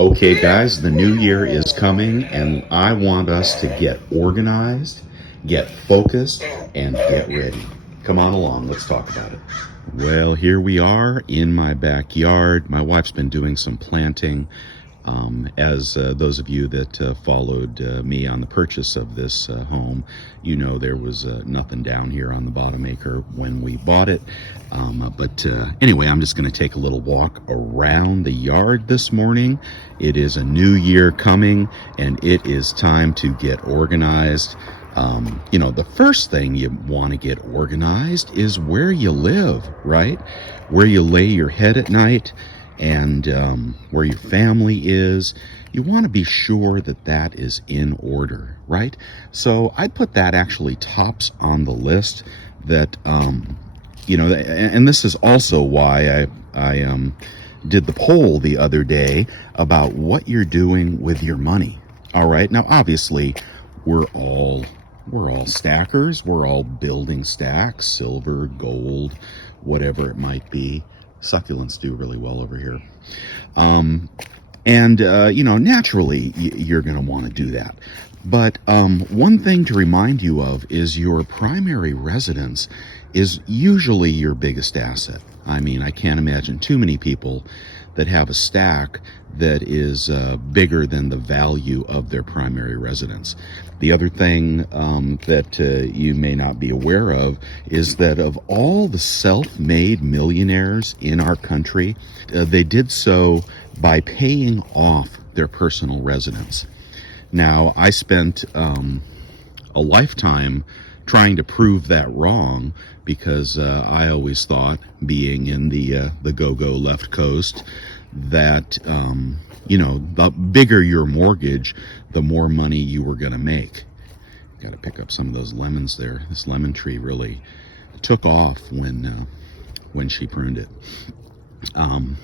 Okay, guys, the new year is coming, and I want us to get organized, get focused, and get ready. Come on along, let's talk about it. Well, here we are in my backyard. My wife's been doing some planting. As those of you that followed me on the purchase of this home, you know there was nothing down here on the bottom acre when we bought it. But anyway, I'm just going to take a little walk around the yard this morning. It is a new year coming, and it is time to get organized. The first thing you want to get organized is where you live, right? Where you lay your head at night, and where your family is. You want to be sure that that is in order, right? So I put that actually tops on the list. That and this is also why I did the poll the other day about what you're doing with your money. All right, now obviously we're all stackers. We're all building stacks, silver, gold, whatever it might be. Succulents do really well over here. Naturally, you're going to want to do that. But one thing to remind you of is your primary residence is usually your biggest asset. I mean, I can't imagine too many people that have a stack that is bigger than the value of their primary residence. The other thing that you may not be aware of is that of all the self-made millionaires in our country, they did so by paying off their personal residence. Now, I spent a lifetime trying to prove that wrong, because I always thought, being in the go-go left coast, that the bigger your mortgage, the more money you were going to make. Got to pick up some of those lemons there. This lemon tree really took off when she pruned it. And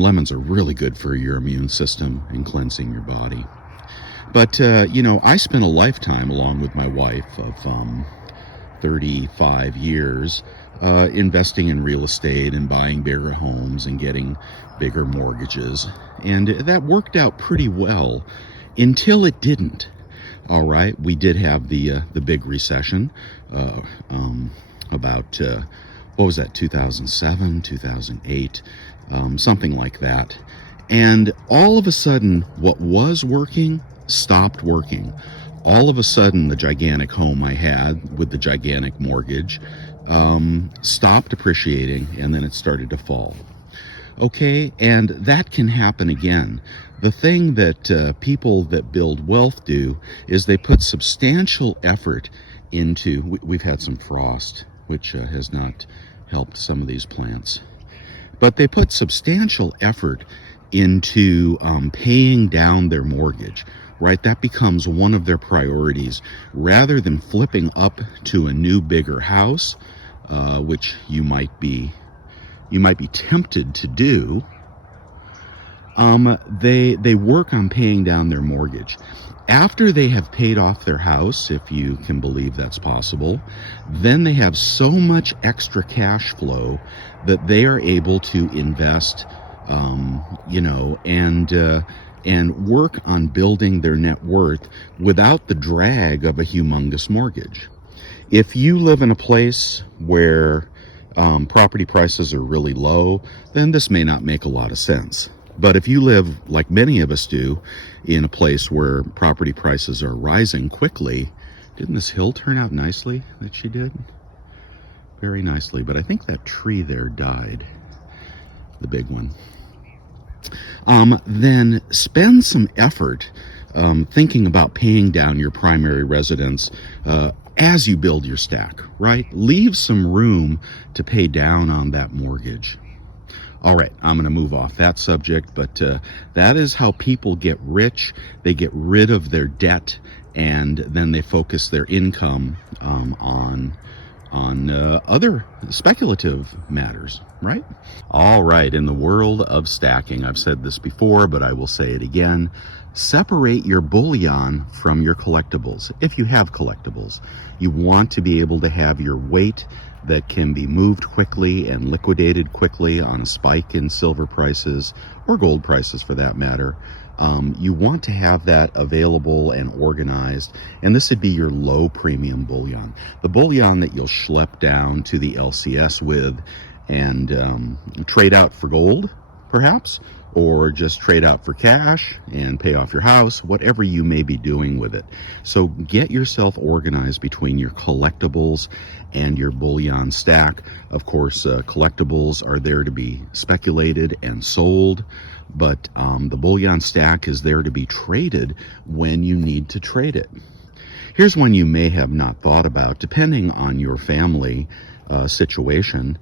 lemons are really good for your immune system and cleansing your body. But I spent a lifetime, along with my wife, of 35 years investing in real estate and buying bigger homes and getting bigger mortgages. And that worked out pretty well until it didn't. All right, we did have the big recession about, what was that, 2007, 2008, something like that. And all of a sudden, what was working stopped working. All of a sudden, the gigantic home I had with the gigantic mortgage stopped appreciating, and then it started to fall. Okay, and that can happen again. The thing that people that build wealth do is they put substantial effort into, we've had some frost, which has not helped some of these plants, but they put substantial effort into paying down their mortgage, right? That becomes one of their priorities, rather than flipping up to a new, bigger house, which you might be tempted to do. They work on paying down their mortgage. After they have paid off their house, if you can believe that's possible, then they have so much extra cash flow that they are able to invest, and work on building their net worth without the drag of a humongous mortgage. If you live in a place where property prices are really low, then this may not make a lot of sense. But if you live, like many of us do, in a place where property prices are rising quickly, didn't this hill turn out nicely that she did? Very nicely, but I think that tree there died, the big one. Then spend some effort thinking about paying down your primary residence as you build your stack, right? Leave some room to pay down on that mortgage. All right, I'm going to move off that subject, but that is how people get rich. They get rid of their debt, and then they focus their income on other speculative matters, right? All right, in the world of stacking, I've said this before, but I will say it again. Separate your bullion from your collectibles. If you have collectibles, you want to be able to have your weight that can be moved quickly and liquidated quickly on a spike in silver prices, or gold prices for that matter. You want to have that available and organized, and this would be your low premium bullion. The bullion that you'll schlep down to the LCS with and trade out for gold, perhaps, or just trade out for cash and pay off your house, whatever you may be doing with it. So get yourself organized between your collectibles and your bullion stack. Of course, collectibles are there to be speculated and sold, but the bullion stack is there to be traded when you need to trade it. Here's one you may have not thought about. Depending on your family situation,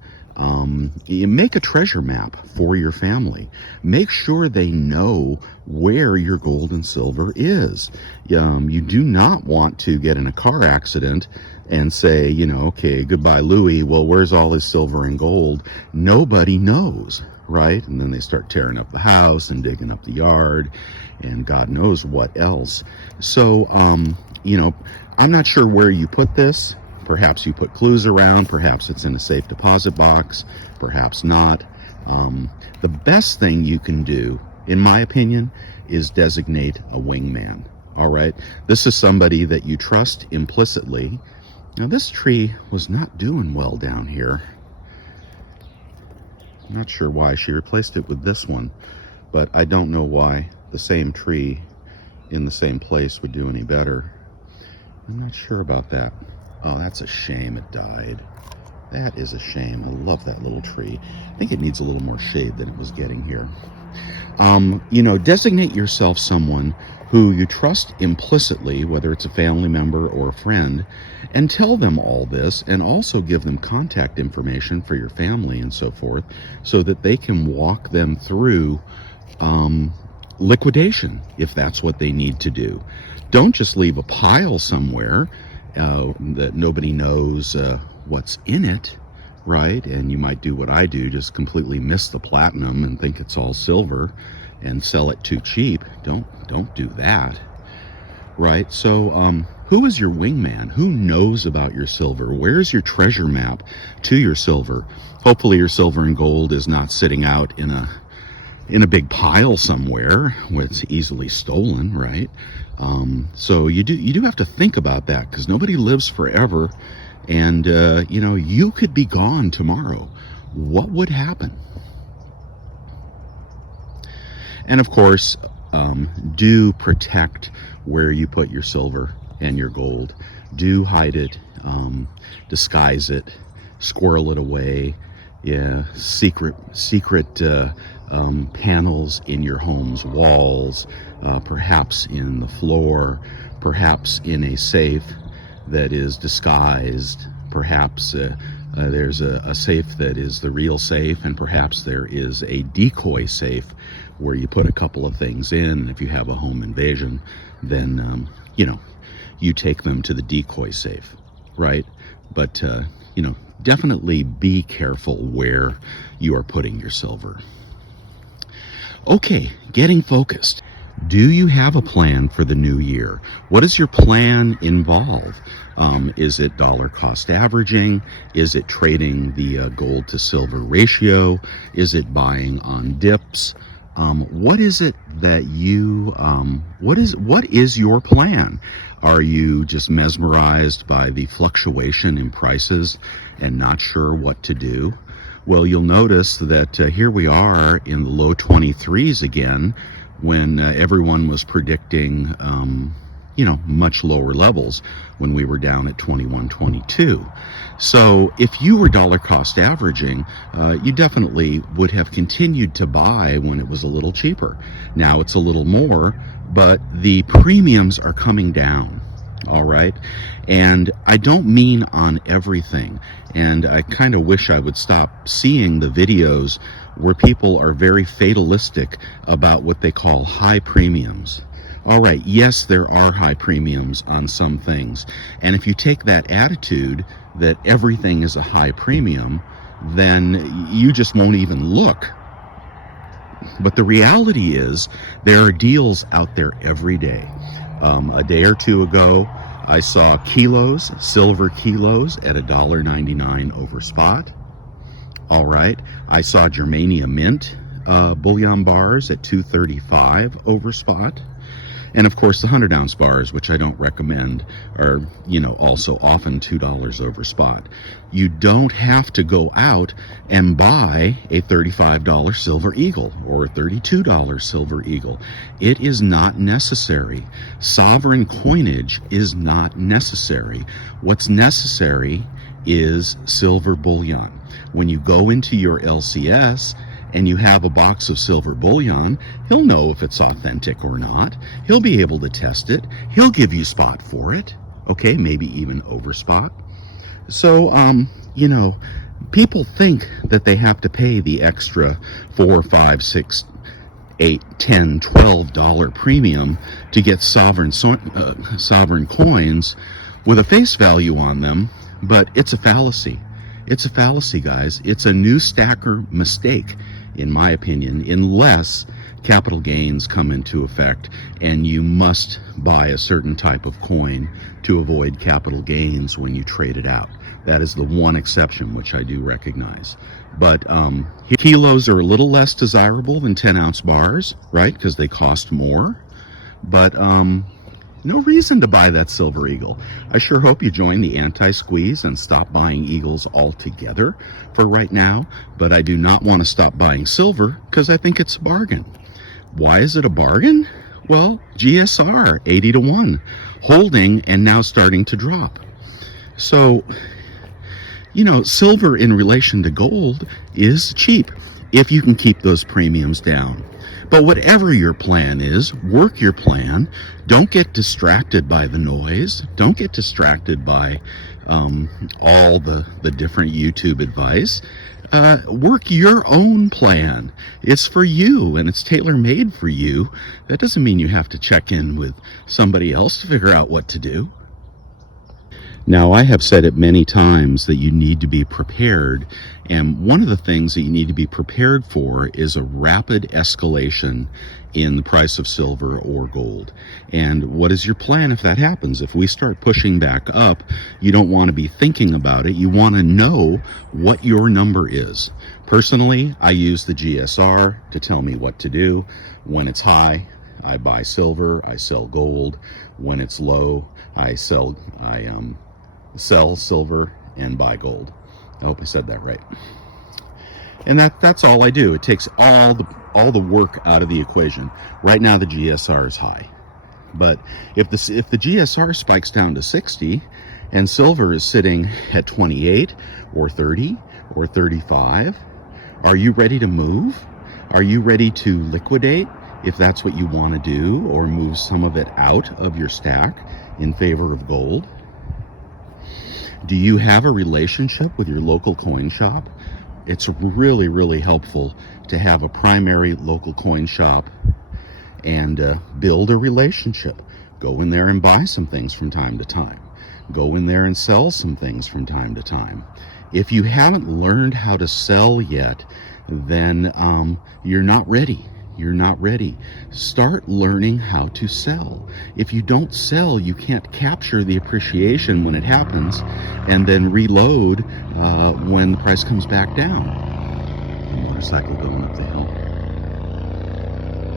you make a treasure map for your family. Make sure they know where your gold and silver is. You do not want to get in a car accident and say, you know, okay, goodbye Louie, well, where's all his silver and gold? Nobody knows, right? And then they start tearing up the house and digging up the yard and God knows what else. So, you know, I'm not sure where you put this. Perhaps you put clues around, perhaps it's in a safe deposit box, perhaps not. The best thing you can do, in my opinion, is designate a wingman. All right, this is somebody that you trust implicitly. Now this tree was not doing well down here. I'm not sure why she replaced it with this one, but I don't know why the same tree in the same place would do any better. I'm not sure about that. Oh, that's a shame it died. That is a shame. I love that little tree. I think it needs a little more shade than it was getting here. You know, designate yourself someone who you trust implicitly, whether it's a family member or a friend, and tell them all this, and also give them contact information for your family and so forth, so that they can walk them through liquidation, if that's what they need to do. Don't just leave a pile somewhere that nobody knows what's in it, right? And you might do what I do, just completely miss the platinum and think it's all silver and sell it too cheap. Don't do that, right? So who is your wingman? Who knows about your silver? Where's your treasure map to your silver? Hopefully your silver and gold is not sitting out in a big pile somewhere where it's easily stolen, right? So you do have to think about that, because nobody lives forever, and you know, you could be gone tomorrow. What would happen? And of course, do protect where you put your silver and your gold. Do hide it, disguise it, squirrel it away. Yeah, secret panels in your home's walls, perhaps in the floor, perhaps in a safe that is disguised, perhaps there's a safe that is the real safe, and perhaps there is a decoy safe where you put a couple of things in, and if you have a home invasion, then you know, you take them to the decoy safe, right? But you know, definitely be careful where you are putting your silver. Okay, getting focused. Do you have a plan for the new year? What does your plan involve? Is it dollar cost averaging? Is it trading the gold to silver ratio? Is it buying on dips? What is it that you, what is your plan? Are you just mesmerized by the fluctuation in prices and not sure what to do? Well, you'll notice that here we are in the low 23s again, when everyone was predicting, you know, much lower levels when we were down at 21, 22. So if you were dollar cost averaging, you definitely would have continued to buy when it was a little cheaper. Now it's a little more, but the premiums are coming down. All right. And I don't mean on everything. And I kind of wish I would stop seeing the videos where people are very fatalistic about what they call high premiums. All right, yes, there are high premiums on some things. And if you take that attitude that everything is a high premium, then you just won't even look. But the reality is there are deals out there every day. A day or two ago, I saw kilos, silver kilos at $1.99 over spot. All right. I saw Germania Mint bullion bars at $2.35 over spot. And of course, the 100-ounce bars, which I don't recommend, are, also often $2 over spot. You don't have to go out and buy a $35 Silver Eagle or a $32 Silver Eagle. It is not necessary. Sovereign coinage is not necessary. What's necessary is silver bullion. When you go into your LCS and you have a box of silver bullion, he'll know if it's authentic or not. He'll be able to test it. He'll give you spot for it. Okay, maybe even over spot. So, people think that they have to pay the extra $4, $5, $6, $8, $10, $12 premium to get sovereign coins with a face value on them, but it's a fallacy. It's a fallacy, guys. It's a new stacker mistake, in my opinion, unless capital gains come into effect and you must buy a certain type of coin to avoid capital gains when you trade it out. That is the one exception, which I do recognize. But kilos are a little less desirable than 10-ounce bars, right? Because they cost more. But no reason to buy that Silver Eagle. I sure hope you join the anti-squeeze and stop buying Eagles altogether for right now, but I do not want to stop buying silver because I think it's a bargain. Why is it a bargain? Well, GSR 80 to 1, holding and now starting to drop. So, silver in relation to gold is cheap if you can keep those premiums down. But whatever your plan is, work your plan. Don't get distracted by the noise. Don't get distracted by all the different YouTube advice. Work your own plan. It's for you, and it's tailor-made for you. That doesn't mean you have to check in with somebody else to figure out what to do. Now, I have said it many times that you need to be prepared, and one of the things that you need to be prepared for is a rapid escalation in the price of silver or gold. And what is your plan if that happens? If we start pushing back up, you don't want to be thinking about it. You want to know what your number is. Personally, I use the GSR to tell me what to do. When it's high, I buy silver, I sell gold. When it's low, I sell silver and buy gold. I hope I said that right. And that's all I do. It takes all the work out of the equation. Right now the GSR is high. But if the GSR spikes down to 60 and silver is sitting at 28 or 30 or 35, are you ready to move? Are you ready to liquidate if that's what you want to do, or move some of it out of your stack in favor of gold? Do you have a relationship with your local coin shop? It's really, really helpful to have a primary local coin shop and build a relationship. Go in there and buy some things from time to time. Go in there and sell some things from time to time. If you haven't learned how to sell yet, then you're not ready. You're not ready. Start learning how to sell. If you don't sell, you can't capture the appreciation when it happens and then reload when the price comes back down. A motorcycle going up the hill.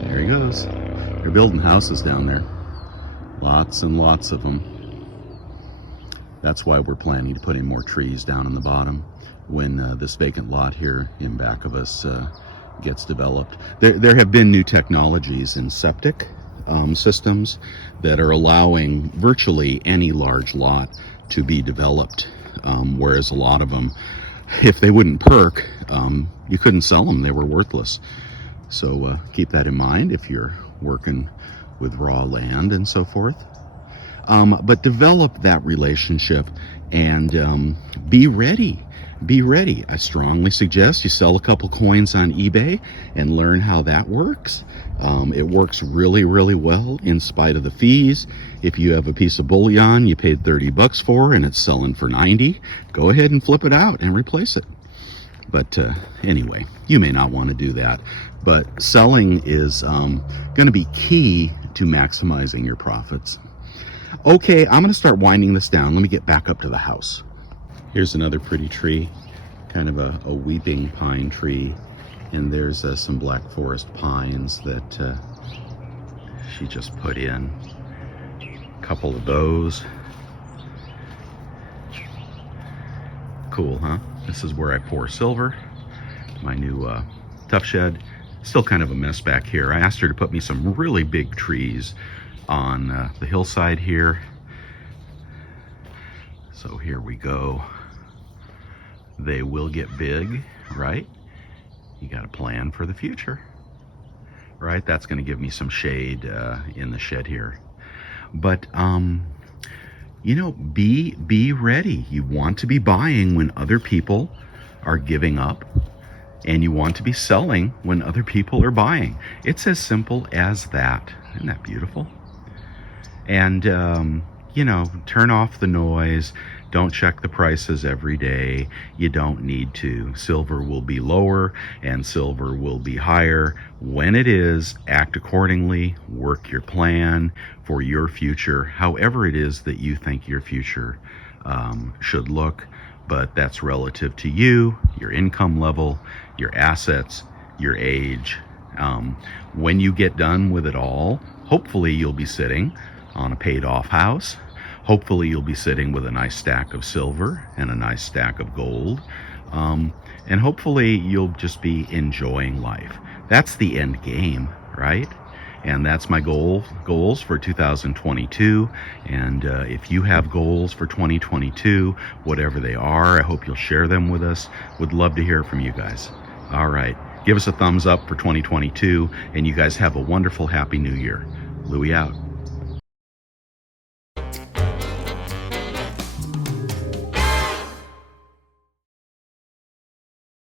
There he goes. They're building houses down there. Lots and lots of them. That's why we're planning to put in more trees down in the bottom when this vacant lot here in back of us gets developed. There have been new technologies in septic systems that are allowing virtually any large lot to be developed, whereas a lot of them, if they wouldn't perk, you couldn't sell them. They were worthless. So keep that in mind if you're working with raw land and so forth. But develop that relationship and be ready. Be ready. I strongly suggest you sell a couple coins on eBay and learn how that works. It works really, really well in spite of the fees. If you have a piece of bullion you paid $30 for and it's selling for 90, go ahead and flip it out and replace it. But anyway, you may not want to do that. But selling is going to be key to maximizing your profits. Okay, I'm going to start winding this down. Let me get back up to the house. Here's another pretty tree, kind of a weeping pine tree. And there's some black forest pines that she just put in. A couple of those. Cool, huh? This is where I pour silver. My new tough shed. Still kind of a mess back here. I asked her to put me some really big trees on the hillside here. So here we go. They will get big, right? You got a plan for the future, right? That's going to give me some shade in the shed here. But you know, be ready. You want to be buying when other people are giving up, and you want to be selling when other people are buying. It's as simple as that. Isn't that beautiful? And you know, turn off the noise. Don't check the prices every day. You don't need to. Silver will be lower and silver will be higher. When it is, act accordingly. Work your plan for your future, however it is that you think your future should look. But that's relative to you, your income level, your assets, your age. When you get done with it all, hopefully you'll be sitting on a paid off house. Hopefully you'll be sitting with a nice stack of silver and a nice stack of gold. And hopefully you'll just be enjoying life. That's the end game, right? And that's my goals for 2022. And if you have goals for 2022, whatever they are, I hope you'll share them with us. Would love to hear from you guys. All right. Give us a thumbs up for 2022. And you guys have a wonderful, happy new year. Louie out.